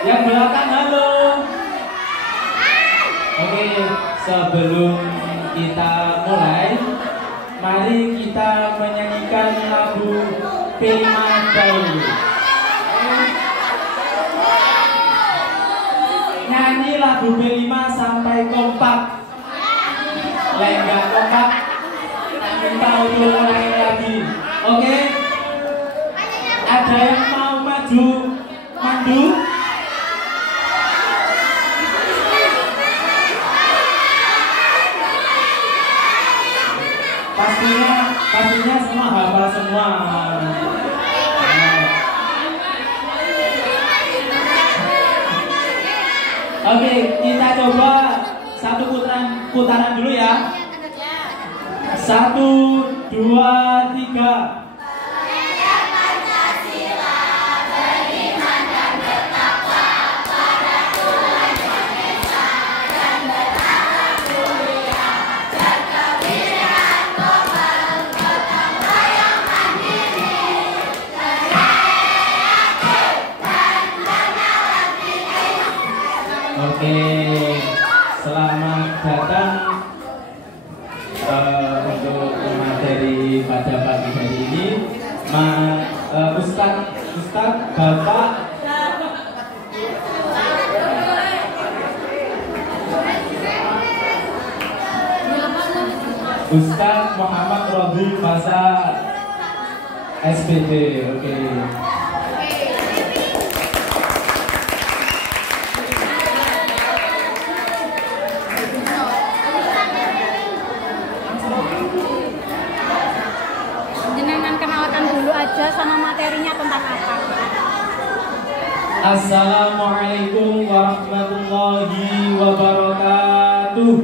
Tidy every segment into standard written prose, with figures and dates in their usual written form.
Yang belakang halo. Oke, sebelum kita mulai, mari kita menyanyikan lagu P5 dahulu. Nyanyi lagu P5 sampai kompak. Enggak kompak, minta untuk ulangi lagi. Oke? Ada yang mau maju mandu? Pastinya semua hafal semua. Oke, kita coba satu putaran dulu ya. 1, 2, 3. Oke, selamat datang untuk materi pada pagi hari ini. Ustadz Bapak Ustadz Muhammad Robi Fasa SPD. Oke. Sama materinya tentang apa? Assalamualaikum warahmatullahi wabarakatuh.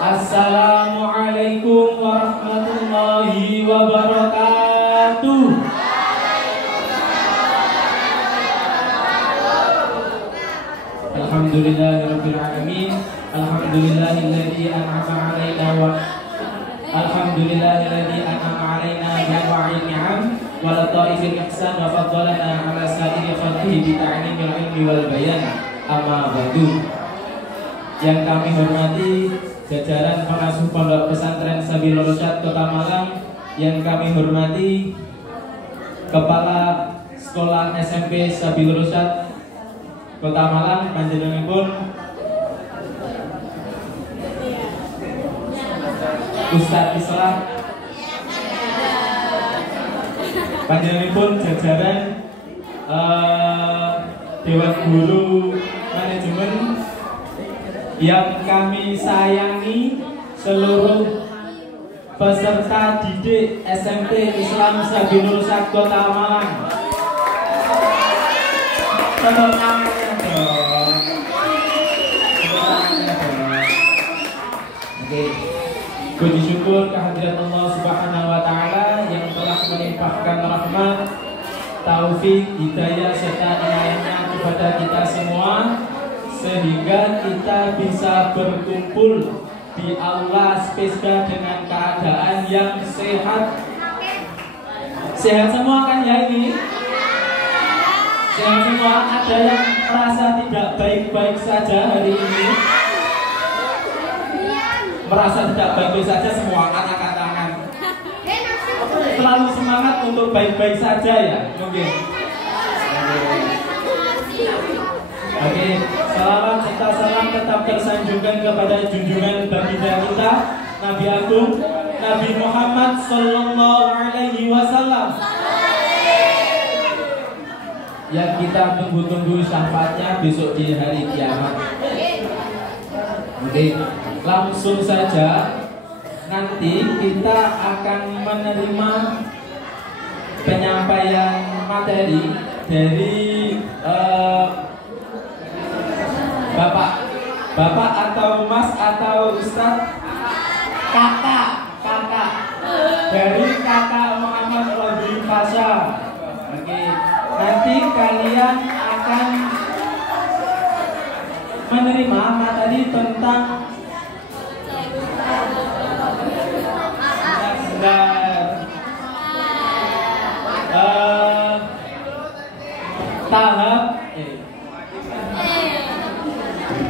Assalamualaikum warahmatullahi wabarakatuh. Alhamdulillahirabbil alamin. Alhamdulillahilladzi an'ama 'alaina wa Alhamdulillahilladzi an'ama 'alaina bi anwa'in ni'am wa lataifil ihsan wa faddalana 'ala sa'iri khalqihi bi ta'limil ilmi wal bayan. Amma ba'du. Yang kami hormati jajaran pengasuh Pondok Pesantren Sabilur Rasyad Kota Malang, yang kami hormati Kepala Sekolah SMP Sabilur Rasyad Kota Malang, panjenenganipun Ustadz Islam, panjenenganipun jajaran Dewan Guru Manajemen yang kami sayangi, seluruh peserta didik SMP Islam Sabilur Rasyad Kota Malang. Tepuk tangannya dong. Oke. Puji syukur kehadirat Allah Subhanahu wa Ta'ala yang telah melimpahkan rahmat, taufik, hidayah serta inayahnya kepada kita semua, sehingga kita bisa berkumpul di aula spesial dengan keadaan yang sehat. Sehat semua kan ya ini? Sehat semua. Ada yang merasa tidak baik-baik saja hari ini? Merasa tidak baik-baik saja semua, angkat tangan. Terlalu semangat untuk baik-baik saja ya, mungkin. Oke, salawat serta salam tetap tersanjungkan kepada junjungan baginda kita, Nabi Agung, Nabi Muhammad Sallallahu Alaihi Wasallam, yang kita tunggu-tunggu syafaatnya besok di hari kiamat. Oke. Langsung saja, nanti kita akan menerima penyampaian materi dari Bapak atau Mas atau Ustadz, kakak dari kakak Muhammad Robi Fasa. Oke, nanti kalian akan menerima materi tentang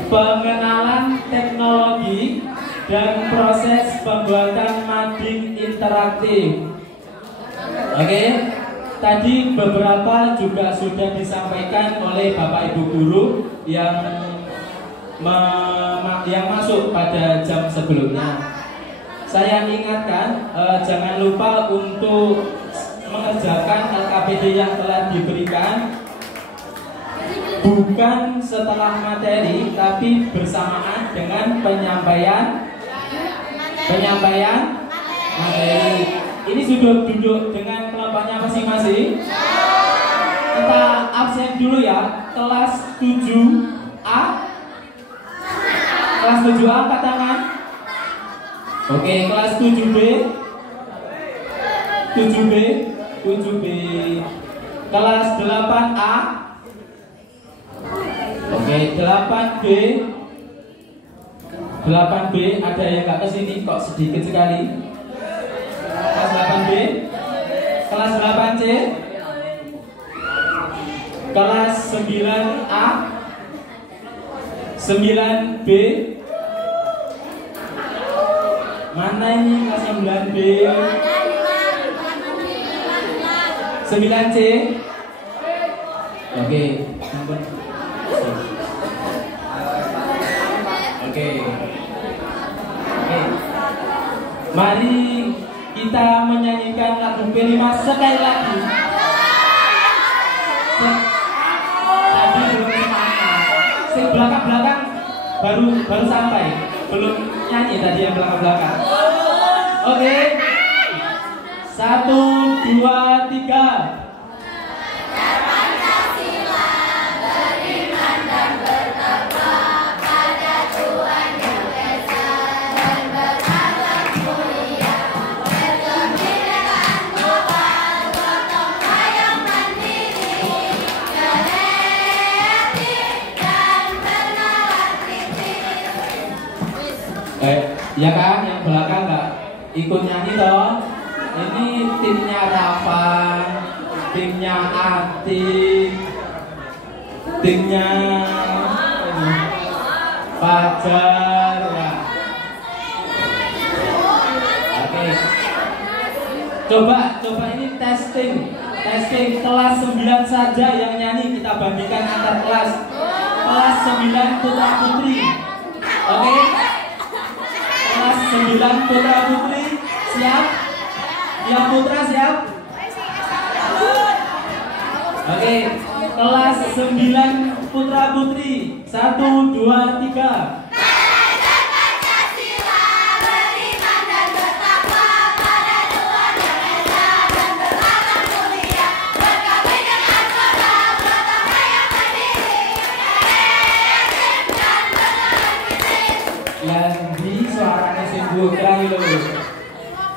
pengenalan teknologi dan proses pembuatan mading interaktif. Oke, tadi beberapa juga sudah disampaikan oleh Bapak Ibu guru yang masuk pada jam sebelumnya. Saya ingatkan, jangan lupa untuk mengerjakan LKPD yang telah diberikan, bukan setelah materi, tapi bersamaan dengan penyampaian materi. Ini sudah duduk dengan kelompoknya masing-masing. Kita absen dulu ya. Kelas 7A. Kelas 7A angkat tangan. Oke, kelas 7B. 7B. Kelas 8A. Oke, 8B. 8B, ada yang nggak kesini kok, sedikit sekali. Kelas 8B. Kelas 8C. Kelas 9A. 9B. Mana ini kelas 9B? 9C. Oke. Oke. Mari kita menyanyikan lagu P5 sekali lagi. Tadi belum semangat. Si belakang-belakang baru sampai, belum nyanyi tadi yang belakang-belakang. Oke. 1, 2, 3. Ya kan, yang belakang nggak ikut nyanyi toh. Ini timnya Rafa, timnya Atik, timnya Fajar ya. Oke. Coba ini testing kelas 9 saja yang nyanyi, kita bandingkan antar kelas. Kelas 9 putra putri. Oke. Kelas 9 putra putri siap? Yang putra siap? Oke, kelas 9 putra putri 1, 2, 3.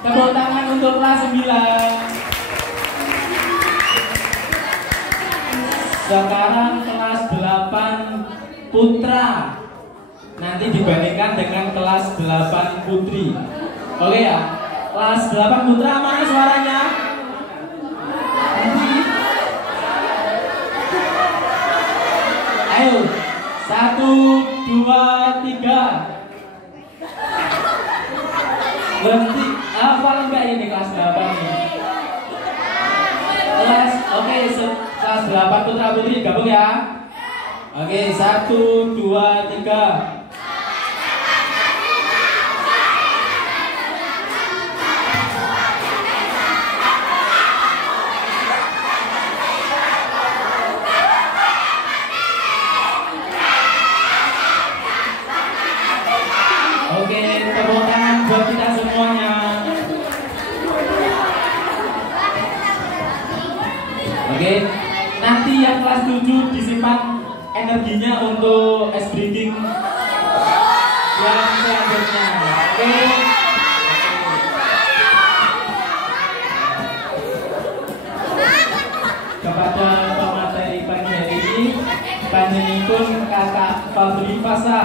Tepuk tangan untuk kelas 9. Sekarang kelas 8 putra. Nanti dibandingkan dengan kelas 8 putri. Oke ya. Kelas 8 putra mana suaranya? Ayo. 1, 2, 3. Berhenti, apa enggak ini kelas 8 nih? Oke, kelas 8 putra putri gabung ya. Oke, 1, 2, 3. Oke, tepuk tangan buat kita semuanya. Oke, nanti yang kelas 7 disimpan energinya untuk ice breaking yang selanjutnya. Oke. Kepada pemateri pagi hari ini, panjenenganipun Kakak Fabri Fasa.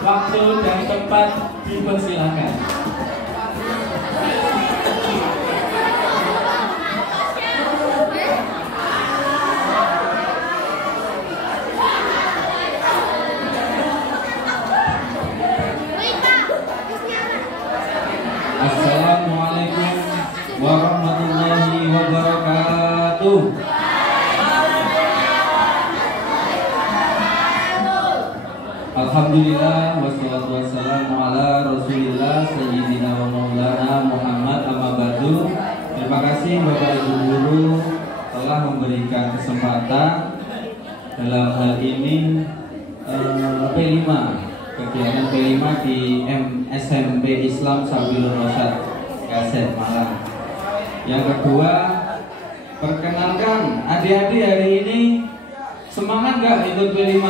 Waktu dan tempat dipersilakan. Alhamdulillah wassalatu wassalamu ala Rasulillah Sayyidina wa Maulana Muhammad amma ba'du. Terima kasih Bapak Ibu guru telah memberikan kesempatan dalam hal ini P5, kegiatan P5 di SMP Islam Sabilur Rasyad Kaset Malang. Yang kedua, perkenalkan adik-adik hari ini semangat gak ikut P5?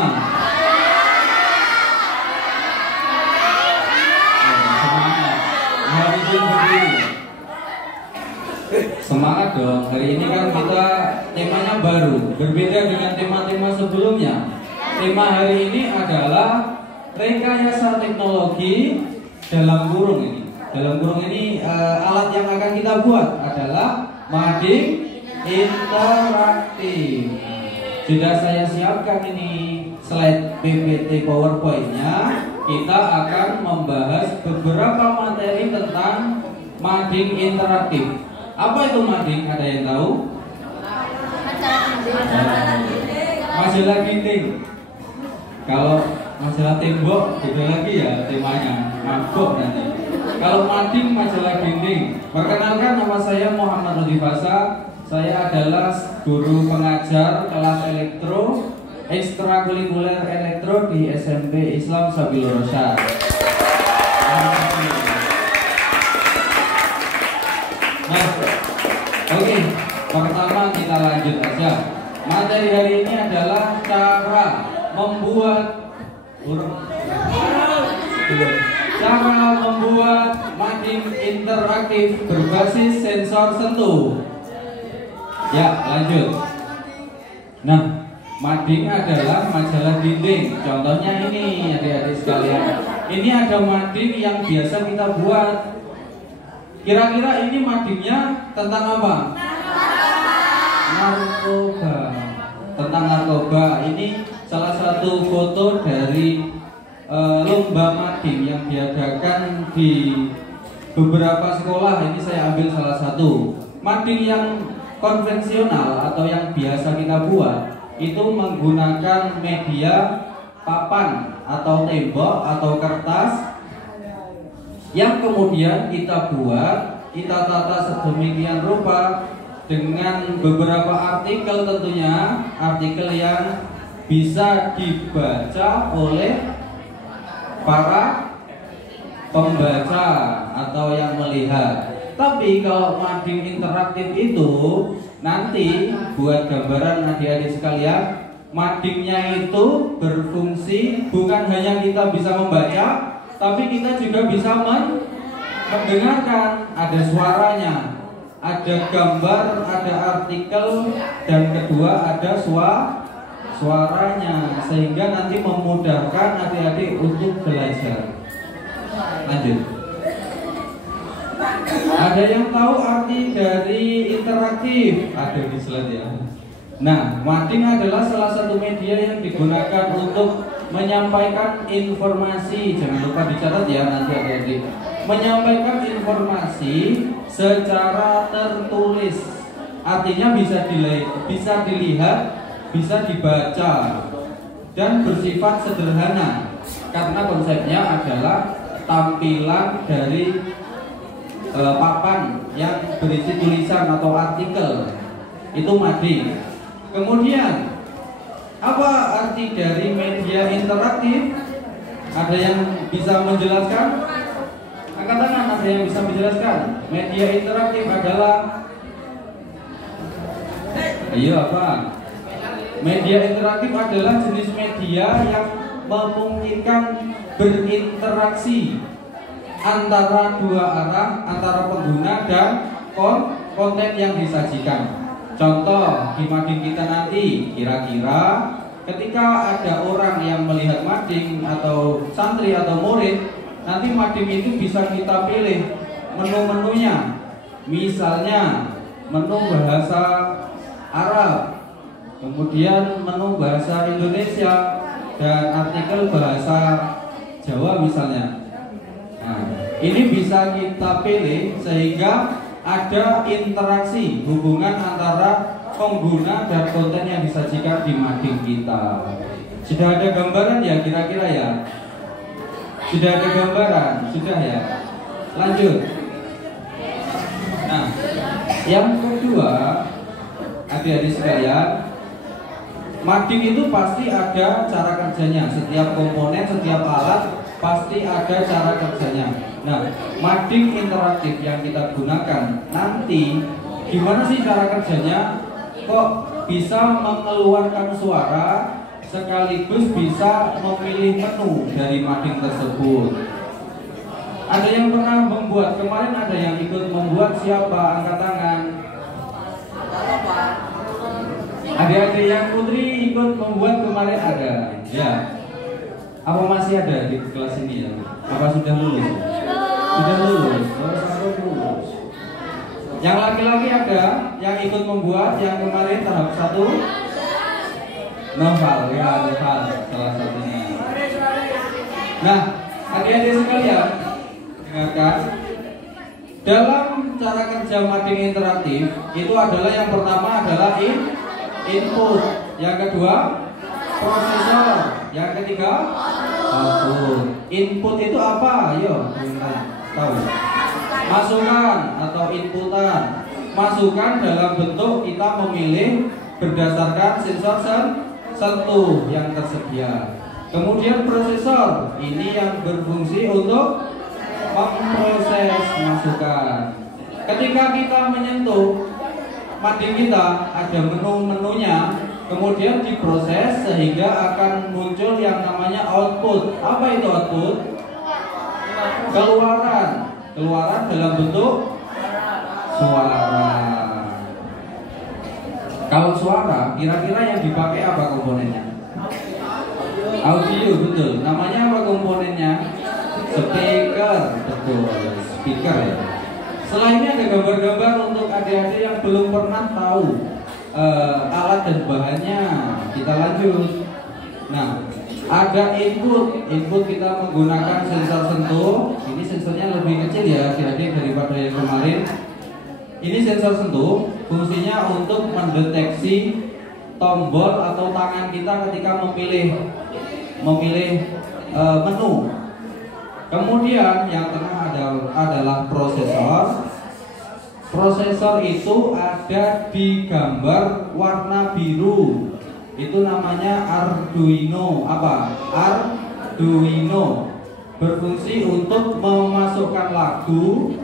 Semangat dong. Hari ini kan kita temanya baru, berbeda dengan tema-tema sebelumnya. Tema hari ini adalah rekayasa teknologi dalam kurung ini. Dalam kurung ini alat yang akan kita buat adalah mading interaktif. Sudah saya siapkan ini slide PPT PowerPoint-nya. Kita akan membahas beberapa materi tentang mading interaktif. Apa itu mading? Ada yang tahu? Majalah dinding. Kalau majalah tembok, beda lagi ya temanya. Mabok nanti. Kalau mading majalah dinding. Perkenalkan, nama saya Muhammad Rudi Fasa. Saya adalah guru pengajar kelas elektro ekstrakurikuler elektro di SMP Islam Sabilur Rasyad. Nah, oke, pertama kita lanjut aja. Materi hari ini adalah cara membuat mading interaktif berbasis sensor sentuh. Ya, lanjut. Nah, mading adalah majalah dinding. Contohnya ini, adik-adik sekalian. Ini ada mading yang biasa kita buat. Kira-kira ini madingnya tentang apa? Narkoba. Tentang narkoba. Ini salah satu foto dari lomba mading yang diadakan di beberapa sekolah. Ini saya ambil salah satu. Mading yang konvensional atau yang biasa kita buat itu menggunakan media papan atau tembok atau kertas yang kemudian kita buat, kita tata sedemikian rupa dengan beberapa artikel, tentunya artikel yang bisa dibaca oleh para pembaca atau yang melihat. Tapi kalau mading interaktif itu nanti buat gambaran adik-adik sekalian, madingnya itu berfungsi bukan hanya kita bisa membaca, tapi kita juga bisa mendengarkan. Ada suaranya, ada gambar, ada artikel, dan kedua ada suaranya, sehingga nanti memudahkan adik-adik untuk belajar. Lanjut. Ada yang tahu arti dari interaktif? Ada di slide ya. Nah, mading adalah salah satu media yang digunakan untuk menyampaikan informasi. Jangan lupa dicatat ya nanti adik-adik. Menyampaikan informasi secara tertulis. Artinya bisa dilihat, bisa dibaca, dan bersifat sederhana. Karena konsepnya adalah tampilan dari papan yang berisi tulisan atau artikel. Itu mading. Kemudian, apa arti dari media interaktif? Ada yang bisa menjelaskan? Angkat tangan, ada yang bisa menjelaskan? Media interaktif adalah, ayo apa? Media interaktif adalah jenis media yang memungkinkan berinteraksi antara dua arah, antara pengguna dan konten yang disajikan. Contoh di mading kita nanti, kira-kira ketika ada orang yang melihat mading atau santri atau murid, nanti mading itu bisa kita pilih menu-menunya. Misalnya menu bahasa Arab, kemudian menu bahasa Indonesia, dan artikel bahasa Jawa misalnya. Nah, ini bisa kita pilih sehingga ada interaksi hubungan antara pengguna dan konten yang disajikan di mading kita. Sudah ada gambaran ya kira-kira ya? Sudah ada gambaran? Sudah ya? Lanjut. Nah, yang kedua, adik-adik sekalian, mading itu pasti ada cara kerjanya. Setiap komponen, setiap alat pasti ada cara kerjanya. Nah, mading interaktif yang kita gunakan nanti, gimana sih cara kerjanya? Kok bisa mengeluarkan suara sekaligus bisa memilih menu dari mading tersebut? Ada yang pernah membuat? Kemarin ada yang ikut membuat, siapa? Angkat tangan. Adik-adik yang Putri ikut membuat kemarin ada? Ya. Apa masih ada di kelas ini ya? Apa sudah lulus? Sudah lulus. Sampai lulus. Yang laki-laki ada yang ikut membuat yang kemarin tahap 1? Noval, ya, Noval salah satunya. Nah, adik-adik sekalian, dengarkan. Dalam cara kerja mading interaktif itu adalah yang pertama adalah input, yang kedua prosesor, yang ketiga output. Input itu apa? Ayo, tahu? Masukan atau inputan. Masukan dalam bentuk kita memilih berdasarkan sensor sentuh yang tersedia. Kemudian prosesor, ini yang berfungsi untuk memproses masukan. Ketika kita menyentuh mading kita, ada menu-menunya, kemudian diproses sehingga akan muncul yang namanya output. Apa itu output? Keluaran dalam bentuk suara. Kalau suara, kira-kira yang dipakai apa komponennya? Audio, betul. Namanya apa komponennya? Speaker, betul. Speaker ya. Setelah ini ada gambar-gambar untuk adik-adik yang belum pernah tahu alat dan bahannya. Kita lanjut. Nah, ada input kita menggunakan sensor sentuh. Ini sensornya lebih kecil ya adik-adik daripada yang kemarin. Ini sensor sentuh, fungsinya untuk mendeteksi tombol atau tangan kita ketika memilih menu. Kemudian yang tengah adalah prosesor. Prosesor itu ada di gambar warna biru. Itu namanya Arduino. Apa? Arduino. Berfungsi untuk memasukkan lagu,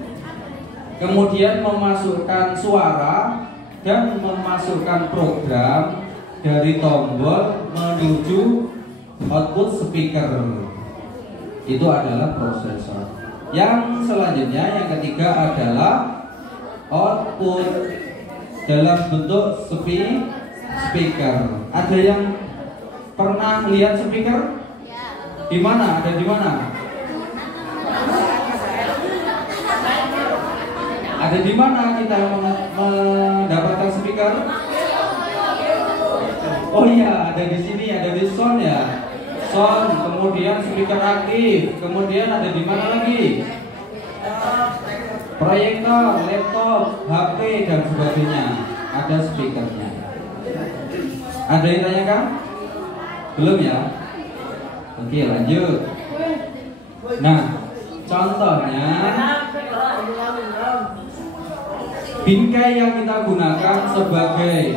kemudian memasukkan suara dan memasukkan program dari tombol menuju output speaker. Itu adalah prosesor. Yang selanjutnya, yang ketiga adalah output dalam bentuk speaker. Ada yang pernah lihat speaker? Di mana? Ada di mana? Ada di mana kita mendapatkan speaker? Oh iya, ada di sini, ada di sound ya. Sound, kemudian speaker aktif, kemudian ada di mana lagi? Proyektor, laptop, HP dan sebagainya. Ada speakernya. Ada yang tanyakan? Belum ya? Oke, lanjut. Nah, contohnya bingkai yang kita gunakan sebagai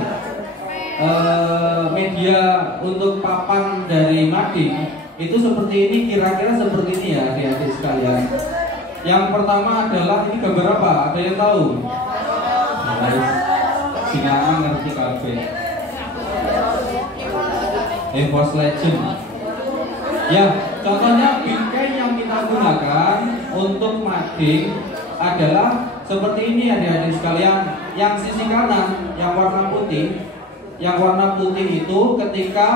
media untuk papan dari mading itu seperti ini, kira-kira seperti ini ya adik-adik sekalian. Yang pertama adalah ini gambar apa? Ada yang tahu? Sinama ngerti kafe. Evos Legend. Ya, contohnya bingkai yang kita gunakan untuk mading adalah seperti ini adik-adik sekalian. Yang sisi kanan yang warna putih, itu ketika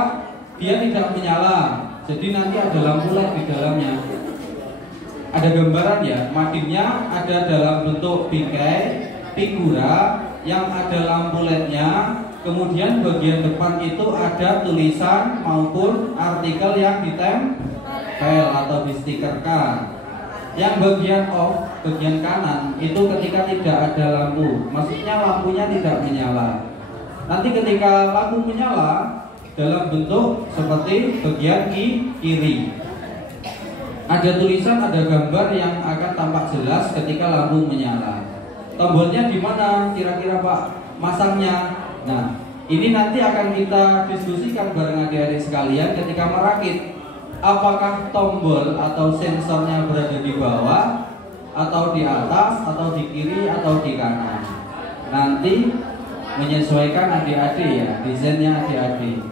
dia tidak menyala, jadi nanti ada lampu LED di dalamnya. Ada gambaran ya, madingnya ada dalam bentuk bingkai figura yang ada lampu LED-nya. Kemudian bagian depan itu ada tulisan maupun artikel yang ditempel atau distikerkan. Yang bagian off, bagian kanan itu ketika tidak ada lampu, maksudnya lampunya tidak menyala. Nanti ketika lampu menyala dalam bentuk seperti bagian kiri, ada tulisan, ada gambar yang akan tampak jelas ketika lampu menyala. Tombolnya di mana kira-kira Pak masangnya? Nah, ini nanti akan kita diskusikan bareng adik-adik sekalian ketika merakit. Apakah tombol atau sensornya berada di bawah, atau di atas, atau di kiri, atau di kanan. Nanti menyesuaikan adik-adik ya, desainnya adik-adik.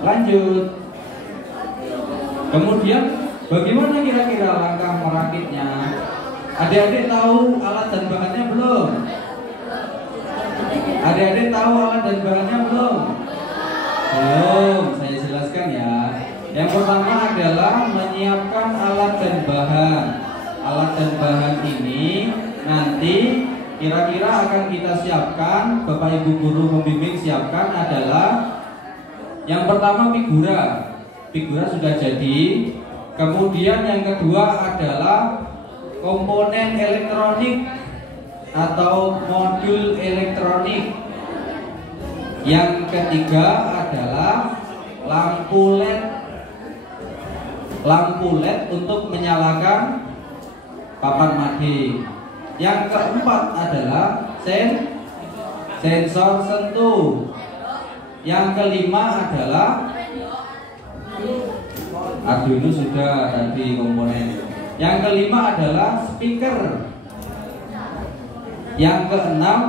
Lanjut. Kemudian bagaimana kira-kira langkah merakitnya? Adik-adik tahu alat dan bahannya belum? Adik-adik tahu alat dan bahannya belum? Belum, saya jelaskan ya. Yang pertama adalah menyiapkan alat dan bahan. Alat dan bahan ini nanti kira-kira akan kita siapkan, Bapak Ibu guru pembimbing siapkan adalah yang pertama figura. Figura sudah jadi. Kemudian yang kedua adalah komponen elektronik atau modul elektronik. Yang ketiga adalah lampu LED. Lampu LED untuk menyalakan papan mading. Yang keempat adalah sensor sentuh. Yang kelima adalah Arduino sudah tadi komponen. Yang kelima adalah speaker. Yang keenam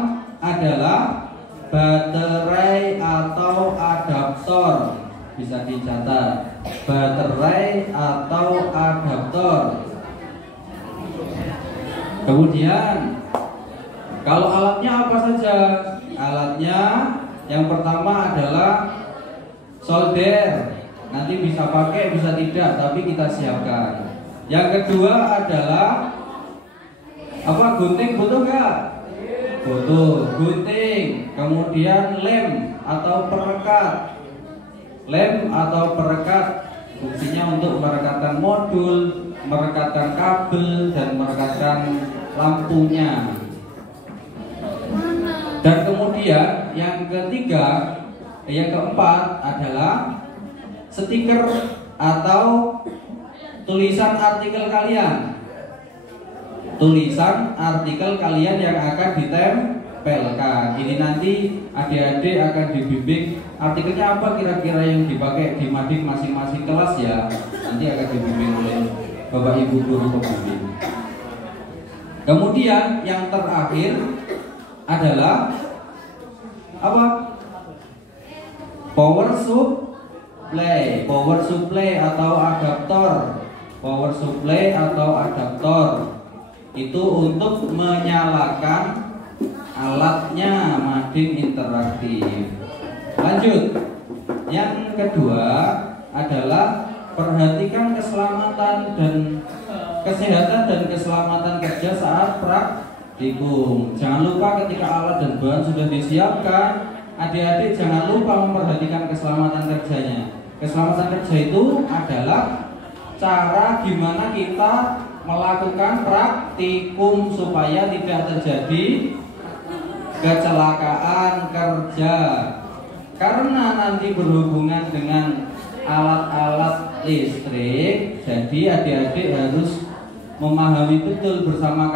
adalah baterai atau adaptor. Bisa dicatat, baterai atau adaptor. Kemudian kalau alatnya apa saja? Alatnya yang pertama adalah solder. Nanti bisa pakai, bisa tidak, tapi kita siapkan. Yang kedua adalah apa? Gunting, butuh nggak? Butuh, gunting. Kemudian lem atau perekat. Lem atau perekat fungsinya untuk merekatkan modul, merekatkan kabel, dan merekatkan lampunya. Dan kemudian yang ketiga, yang keempat adalah stiker atau tulisan artikel kalian. Tulisan artikel kalian yang akan ditempelkan. Ini nanti adik-adik akan dibimbing artikelnya apa kira-kira yang dipakai di mading masing-masing kelas ya. Nanti akan dibimbing oleh Bapak Ibu guru pembimbing. Kemudian yang terakhir adalah apa? Power supply atau adaptor. Power supply atau adaptor itu untuk menyalakan alatnya mading interaktif. Lanjut. Yang kedua adalah perhatikan keselamatan dan kesehatan dan keselamatan kerja saat praktikum. Jangan lupa ketika alat dan bahan sudah disiapkan, adik-adik jangan lupa memperhatikan keselamatan kerjanya. Keselamatan kerja itu adalah cara gimana kita melakukan praktikum supaya tidak terjadi kecelakaan kerja. Karena nanti berhubungan dengan alat-alat listrik, jadi adik-adik harus memahami betul bersama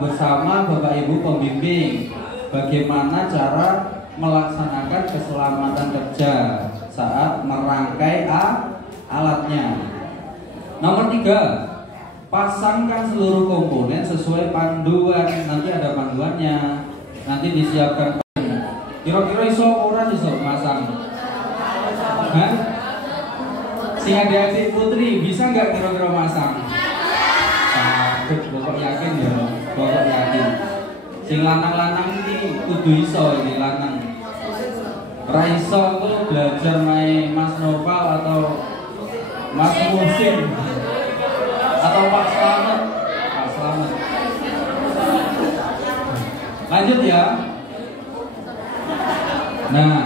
bersama Bapak Ibu pembimbing bagaimana cara melaksanakan keselamatan kerja saat merangkai alatnya. Nomor 3, pasangkan seluruh komponen sesuai panduan. Nanti ada panduannya. Nanti disiapkan. Kira-kira iso ora iso masang? Hah? Sing adik-adik Putri bisa nggak kira-kira masang? Takut, Bapak yakin ya, Bapak yakin. Sing lanang-lanang ini kudu iso ini lanang. Raiso tuh belajar main Mas Noval atau Mas Musim atau Pak Slamet. Pak Slamet. Lanjut ya. Nah,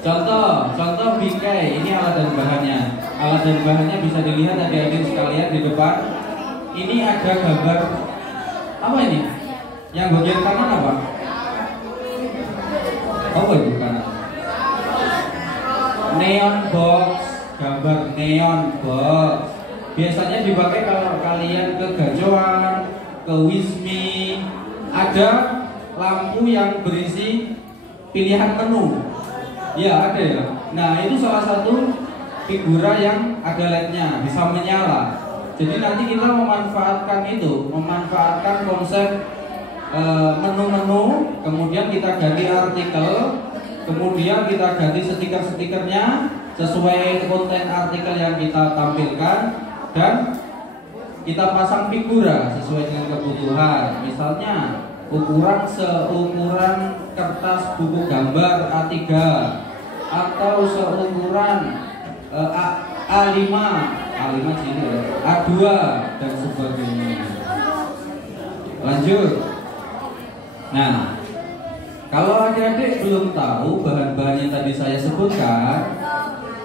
contoh bingkai ini alat dan bahannya. Alat dan bahannya bisa dilihat adik-adik sekalian di depan. Ini ada gambar apa ini? Yang bagian kanan apa? Apa itu kanan? Neon box, gambar neon box. Biasanya dipakai kalau kalian ke Gajoan, ke Wismi, ada lampu yang berisi pilihan menu. Ya ada ya. Nah itu salah satu figura yang ada LED-nya, bisa menyala. Jadi nanti kita memanfaatkan itu, memanfaatkan konsep menu-menu, kemudian kita ganti artikel, kemudian kita ganti stiker-stikernya sesuai konten artikel yang kita tampilkan, dan kita pasang figura sesuai dengan kebutuhan. Misalnya ukuran seukuran kertas buku gambar A3 atau seukuran A5 sini, A2 dan sebagainya. Lanjut. Nah, kalau adik-adik belum tahu bahan-bahan yang tadi saya sebutkan,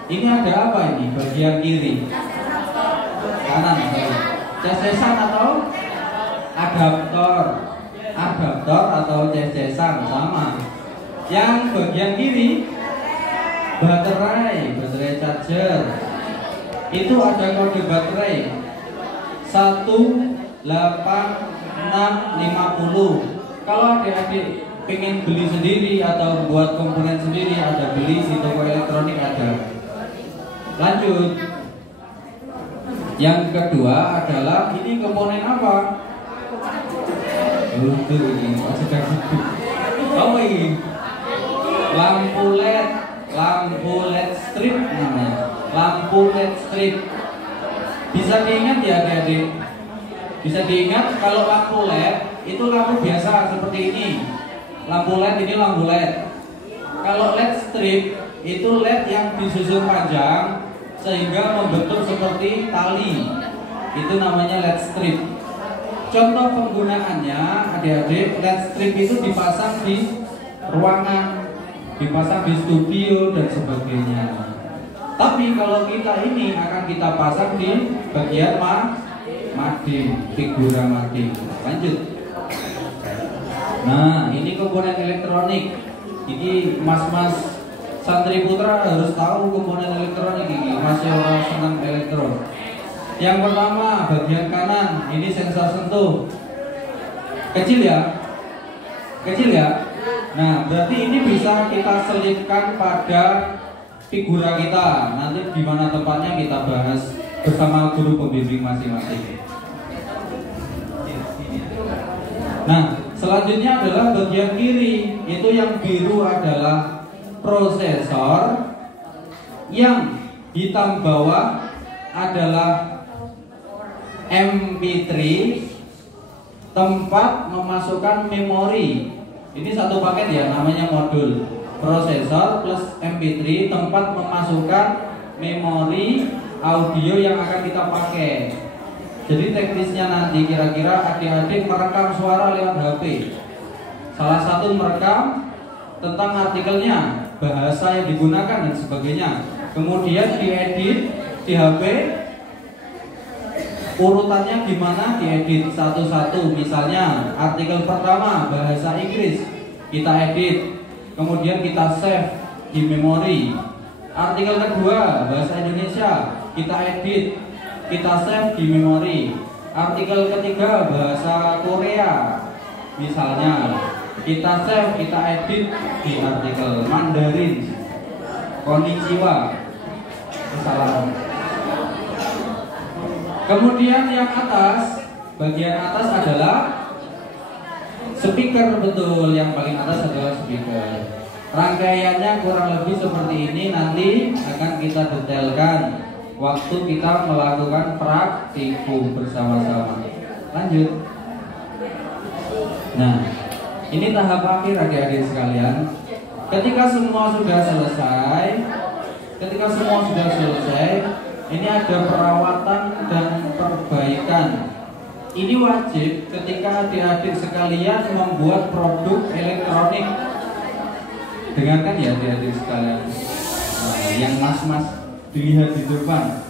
ini ada apa ini? Bagian kiri, kanan, cecesan atau adaptor, atau cecesan sama. Yang bagian kiri baterai charger. Itu ada kode baterai 18650. Kalau adik-adik pengen beli sendiri atau buat komponen sendiri, ada beli di toko elektronik ada. Lanjut. Yang kedua adalah ini komponen apa? Ini oh ini lampu LED strip namanya. Lampu LED strip. Bisa diingat ya adik-adik? Bisa diingat kalau lampu LED itu lampu biasa seperti ini. Lampu LED ini lampu LED. Kalau LED strip itu LED yang disusun panjang sehingga membentuk seperti tali. Itu namanya LED strip. Contoh penggunaannya adik-adik, LED strip itu dipasang di ruangan, dipasang di studio dan sebagainya. Tapi kalau kita ini akan kita pasang di bagian mading, figura mading. Lanjut. Nah, ini komponen elektronik. Ini mas-mas santri putra harus tahu komponen elektronik ini. Masih orang senang elektro. Yang pertama bagian kanan, ini sensor sentuh. Kecil ya? Kecil ya? Nah, berarti ini bisa kita selipkan pada figura kita. Nanti di mana tempatnya kita bahas bersama guru pembimbing masing-masing. Nah, selanjutnya adalah bagian kiri. Itu yang biru adalah prosesor. Yang hitam bawah adalah MP3, tempat memasukkan memori. Ini satu paket ya, namanya modul. Prosesor plus MP3, tempat memasukkan memori audio yang akan kita pakai. Jadi teknisnya nanti kira-kira adik-adik merekam suara lewat HP. Salah satu merekam tentang artikelnya, bahasa yang digunakan dan sebagainya. Kemudian diedit di HP. Urutannya gimana? Diedit satu-satu. Misalnya artikel pertama bahasa Inggris, kita edit. Kemudian kita save di memori. Artikel kedua bahasa Indonesia, kita edit, kita save di memori. Artikel ketiga bahasa Korea, misalnya kita save, kita edit di artikel Mandarin, konnichiwa, salam. Kemudian yang atas, bagian atas adalah speaker, betul, yang paling atas adalah speaker. Rangkaiannya kurang lebih seperti ini, nanti akan kita detailkan waktu kita melakukan praktikum bersama-sama. Lanjut. Nah, ini tahap akhir adik-adik sekalian. Ketika semua sudah selesai, ini ada perawatan dan perbaikan. Ini wajib ketika adik-adik sekalian membuat produk elektronik. Dengarkan ya adik-adik sekalian. Nah, yang mas-mas dilihat di depan.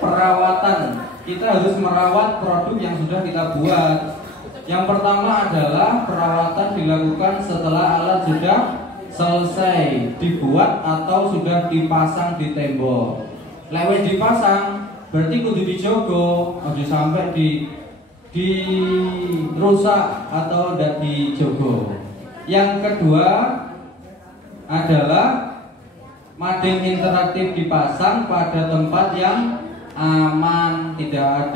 Perawatan. Kita harus merawat produk yang sudah kita buat. Yang pertama adalah perawatan dilakukan setelah alat sudah selesai dibuat atau sudah dipasang di tembok. Lewat dipasang berarti kudu dijogo, aja sampai dirusak atau tidak dijogo. Yang kedua adalah mading interaktif dipasang pada tempat yang aman, tidak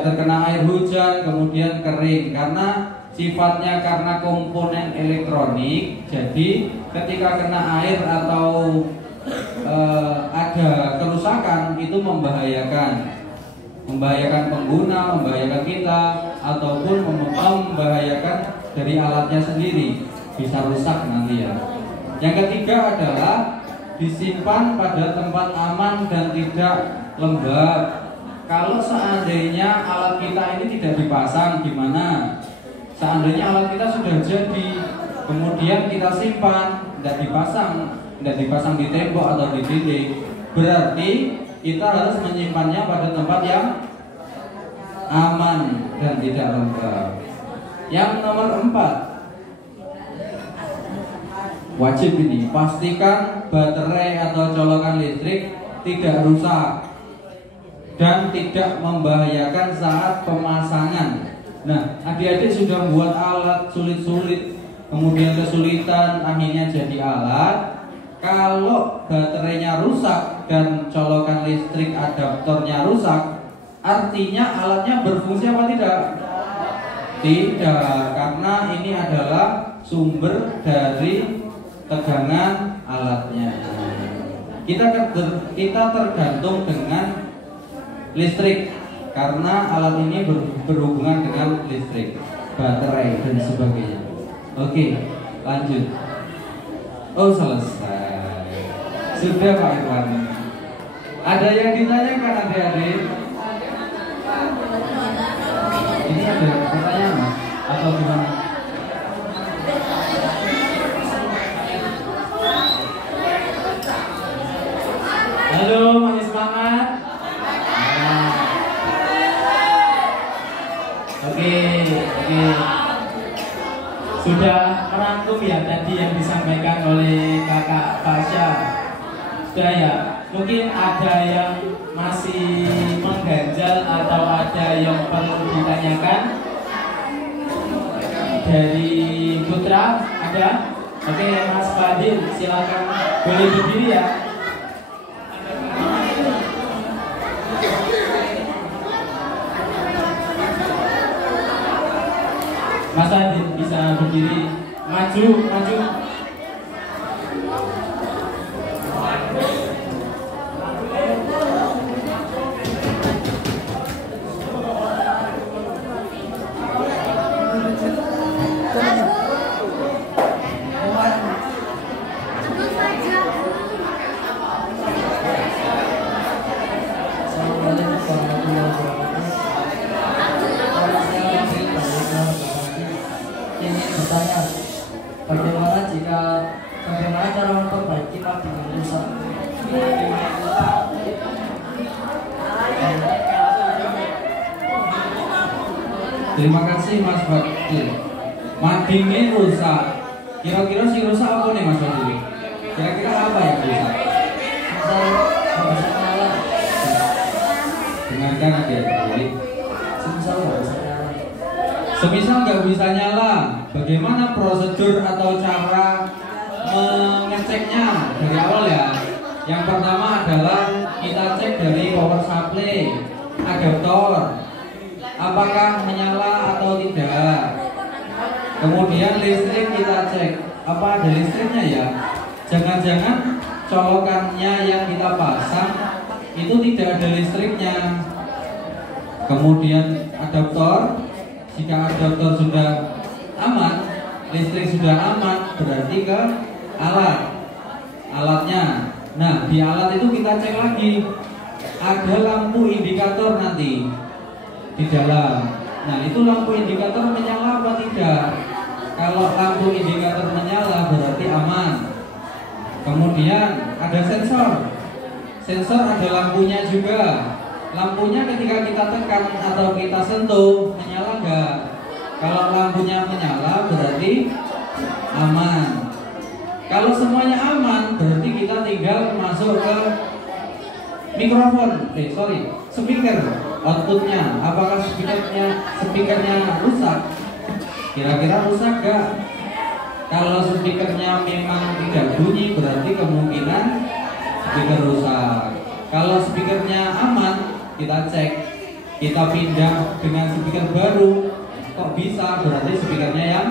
terkena air hujan, kemudian kering, karena sifatnya karena komponen elektronik. Jadi ketika kena air atau ada kerusakan itu membahayakan pengguna, membahayakan kita, ataupun membahayakan dari alatnya sendiri, bisa rusak nanti ya. Yang ketiga adalah disimpan pada tempat aman dan tidak lembab. Kalau seandainya alat kita ini tidak dipasang, gimana? Seandainya alat kita sudah jadi, kemudian kita simpan, tidak dipasang di tembok atau di dinding, berarti kita harus menyimpannya pada tempat yang aman dan tidak lembab. Yang nomor 4, wajib ini pastikan baterai atau colokan listrik tidak rusak dan tidak membahayakan saat pemasangan. Nah, adik-adik sudah buat alat sulit-sulit, kemudian kesulitan, akhirnya jadi alat. Kalau baterainya rusak dan colokan listrik adaptornya rusak, artinya alatnya berfungsi apa tidak? Tidak, karena ini adalah sumber dari tegangan alatnya. Kita tergantung dengan listrik, karena alat ini berhubungan dengan listrik, baterai dan sebagainya. Oke, lanjut. Oh, selesai. Sudah Pak Irwan. Ada yang ditanyakan adik-adik? Ini ada pertanyaan Mas? Atau gimana? Halo, masih semangat? Oke. Sudah merangkum ya tadi yang disampaikan oleh Kakak Fasya. Sudah ya? Mungkin ada yang masih mengganjal atau ada yang perlu ditanyakan? Dari Putra ada? Oke, Mas Fadil silakan, boleh berdiri ya. Mas Adit bisa berdiri, maju. Bagaimana cara memperbaiki mading yang rusak? Terima kasih Mas Fadil. Madingnya rusak. Kira-kira si rusak apa nih Mas Fadil? Kira-kira apa yang rusak? Dengarkan adik-adik. Semisal nggak bisa nyala, bagaimana prosedur atau cara mengeceknya dari awal ya? Yang pertama adalah kita cek dari power supply, adaptor, apakah menyala atau tidak. Kemudian listrik kita cek, apa ada listriknya ya? Jangan-jangan colokannya yang kita pasang itu tidak ada listriknya. Kemudian adaptor, jika adaptor sudah aman, listrik sudah aman, berarti ke alatnya. Nah, di alat itu kita cek lagi, ada lampu indikator nanti di dalam. Nah, itu lampu indikator menyala apa tidak? Kalau lampu indikator menyala berarti aman. Kemudian ada sensor. Sensor ada lampunya juga. Lampunya ketika kita tekan atau kita sentuh menyala enggak? Kalau lampunya menyala berarti aman. Kalau semuanya aman, berarti kita tinggal masuk ke mikrofon, speaker, outputnya. Apakah speakernya rusak? Kira-kira rusak gak? Kalau speakernya memang tidak bunyi, berarti kemungkinan speaker rusak. Kalau speakernya aman, kita cek, kita pindah dengan speaker baru. Kok bisa? Berarti speakernya yang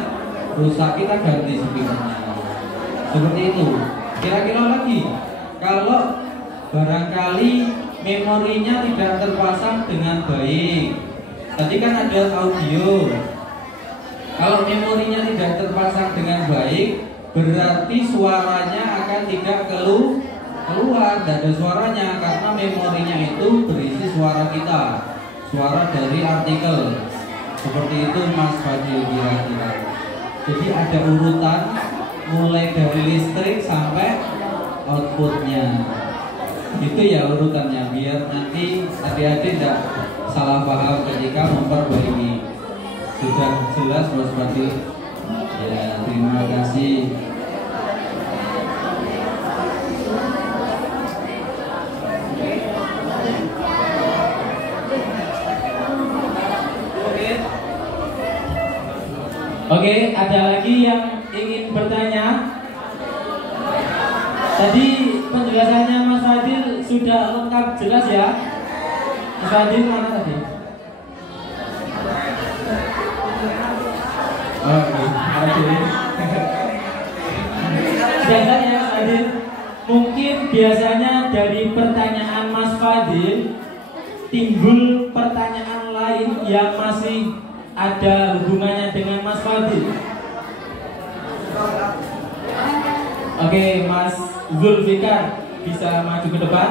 rusak, kita ganti speakernya. Seperti itu. Kira-kira lagi, kalau barangkali memorinya tidak terpasang dengan baik. Tadi kan ada audio. Kalau memorinya tidak terpasang dengan baik, berarti suaranya akan tidak keluar, tidak ada suaranya, karena memorinya itu berisi suara kita, suara dari artikel. Seperti itu Mas Fadil kira-kira. Jadi ada urutan mulai dari listrik sampai outputnya. Itu ya urutannya, biar nanti adik-adik tidak salah paham ketika memperbaiki. Sudah jelas Mas Fadil? Ya, terima kasih. Oke, ada lagi yang ingin bertanya? Tadi penjelasannya Mas Fadil sudah lengkap jelas ya? Mas Fadil mana tadi? Biasanya Mas Fadil, mungkin biasanya dari pertanyaan Mas Fadil timbul pertanyaan lain yang masih ada hubungannya dengan Mas Fadil. Oke, Mas Zulfikar bisa maju ke depan.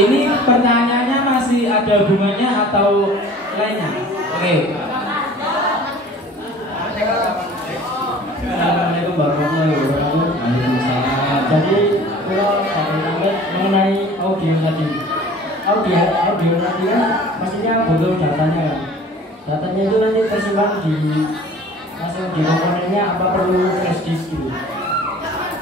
Ini pertanyaannya masih ada hubungannya atau lainnya? Oke. Assalamualaikum warahmatullahi wabarakatuh. Waalaikumsalam. Jadi kalau mengenai audio tadi, audio tadi kan pastinya butuh datanya kan. Datanya itu nanti tersimpan langsung di komponennya, apa perlu flash disk gitu?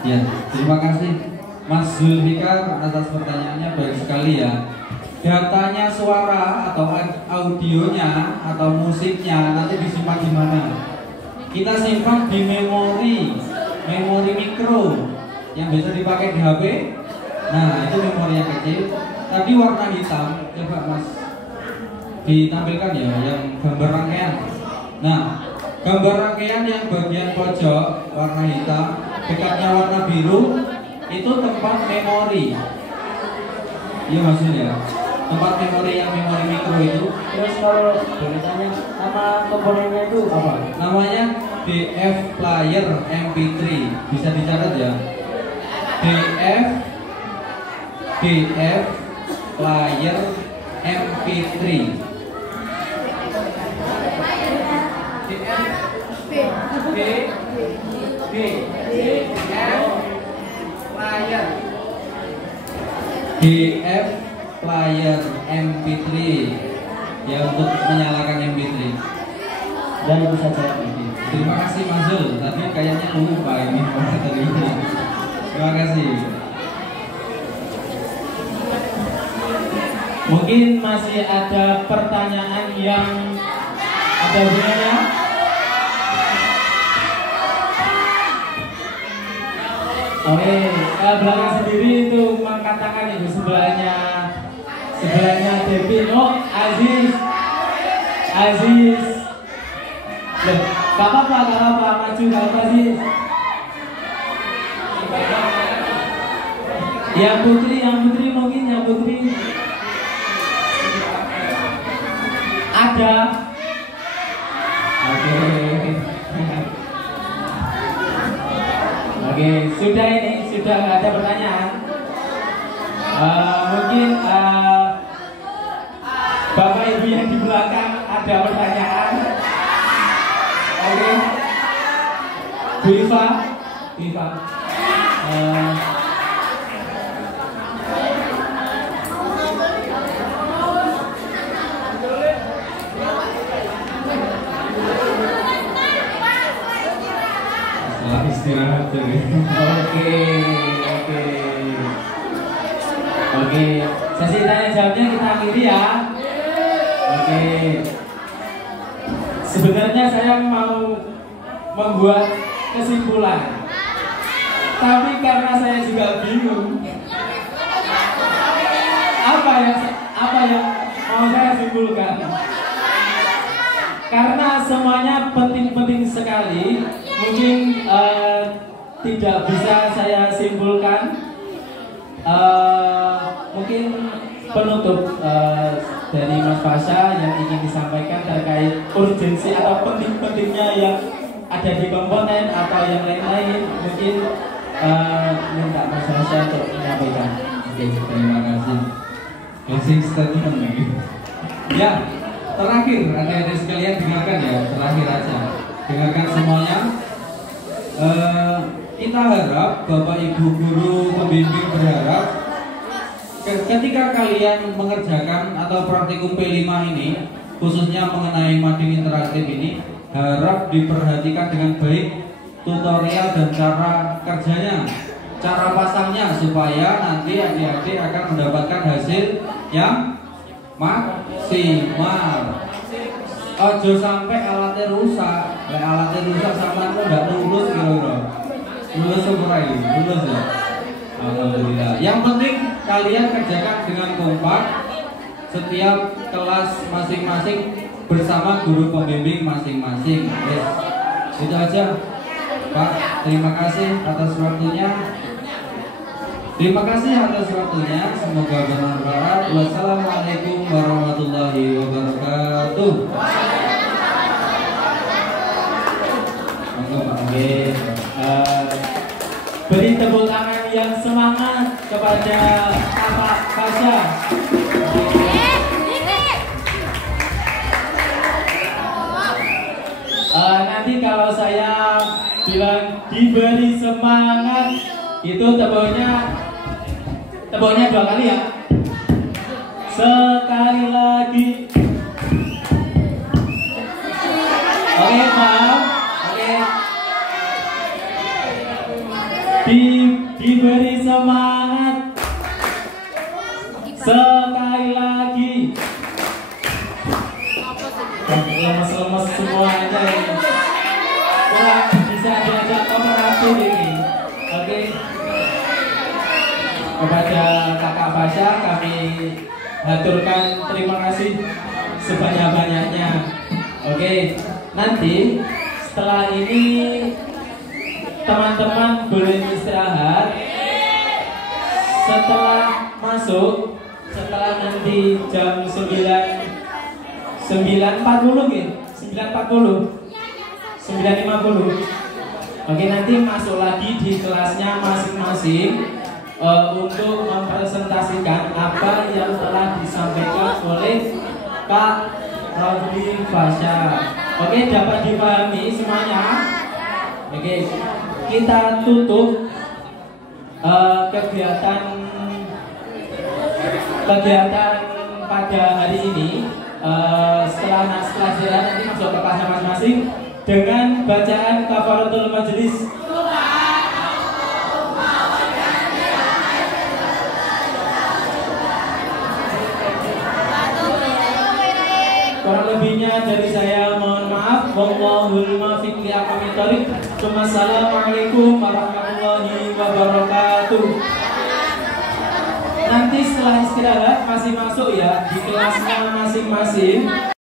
Ya, terima kasih Mas Zulfikar atas pertanyaannya, baik sekali ya. Datanya suara atau audionya atau musiknya nanti disimpan di mana? Kita simpan di memori mikro yang bisa dipakai di HP. Nah, itu memori yang kecil. Tadi warna hitam, coba Mas ditampilkan ya, yang gambar rangkaian. Nah, gambar rangkaian yang bagian pojok warna hitam, dekatnya warna biru, itu tempat memori. Iya maksudnya, tempat memori yang memori mikro itu. Terus kalau beritanya nama komponennya itu apa? Namanya DF Player MP3, bisa dicatat ya. DF Player MP3. DF Player MP3 ya, untuk menyalakan MP3. Dan itu saja. Terima kasih Mas Zul, tadi kayaknya lupa ini materinya. Terima kasih. Mungkin masih ada pertanyaan yang ada hubungannya. Oke, belakang sendiri itu mengatakan itu sebelahnya Devin. Oh, Aziz. Loh, gak apa-apa, maju gak apa sih. Yang putri mungkin yang putri ada. Oke, sudah nggak ada pertanyaan. Mungkin Bapak Ibu yang di belakang ada pertanyaan. Oke, Bu Iva. Setelah istirahat jadi. Oke, oke. Oke, sesi tanya jawabnya kita akhiri ya. Oke. Sebenarnya saya mau membuat kesimpulan, tapi karena saya juga bingung apa yang mau saya simpulkan. Karena semuanya penting-penting sekali, mungkin tidak bisa saya simpulkan. Mungkin penutup dari Mas Fasha yang ingin disampaikan terkait urgensi atau penting-pentingnya yang ada di komponen atau yang lain-lain, mungkin minta Mas Fasha untuk menyampaikan. Oke, terima kasih. Closing statement lagi. Ya, terakhir adik-adik sekalian dengarkan ya, terakhir aja. Dengarkan semuanya. Kita harap Bapak Ibu guru pembimbing berharap ketika kalian mengerjakan atau praktikum P5 ini, khususnya mengenai mading interaktif ini, harap diperhatikan dengan baik tutorial dan cara kerjanya, cara pasangnya, supaya nanti adik-adik akan mendapatkan hasil yang maksimal. Ojo sampai alatnya rusak. Alatnya rusak sama itu nggak lulus gitu. Lulus semua ini, lulus ya. Alhamdulillah. Yang penting kalian kerjakan dengan kompak setiap kelas masing-masing bersama guru pembimbing masing-masing. Yes. Itu aja, Pak. Terima kasih atas waktunya. Terima kasih atas waktunya. Semoga bermanfaat. Wassalamualaikum warahmatullahi wabarakatuh. Oke, beri tepuk tangan yang semangat kepada Kakak Fasha. Nanti kalau saya bilang diberi semangat, itu tepuknya 2 kali ya. Sekali lagi. Oke, paham? Oke. Diberi semangat. Sekali lagi. Lemes-lemes semuanya ini. Kurang bisa diajak kooperatif ini. Oke. Kepada Kakak Fasha kami haturkan terima kasih sebanyak-banyaknya. Oke, nanti setelah ini teman-teman boleh istirahat. Setelah nanti jam 9.40 ya, 9.50. Oke, nanti masuk lagi di kelasnya masing-masing untuk mempresentasikan apa yang telah disampaikan oleh Kak Rafli Fasha. Oke, dapat dipahami semuanya? Oke, kita tutup kegiatan pada hari ini. Setelah istirahat nanti masuk ke kelasnya masing-masing dengan bacaan kafaratul majelis. Kurang lebihnya dari saya mohon maaf. Wallahul muwaffiq li aqwamit thoriq. Wassalamualaikum warahmatullahi wabarakatuh. Nanti setelah istirahat masih masuk ya di kelasnya masing-masing.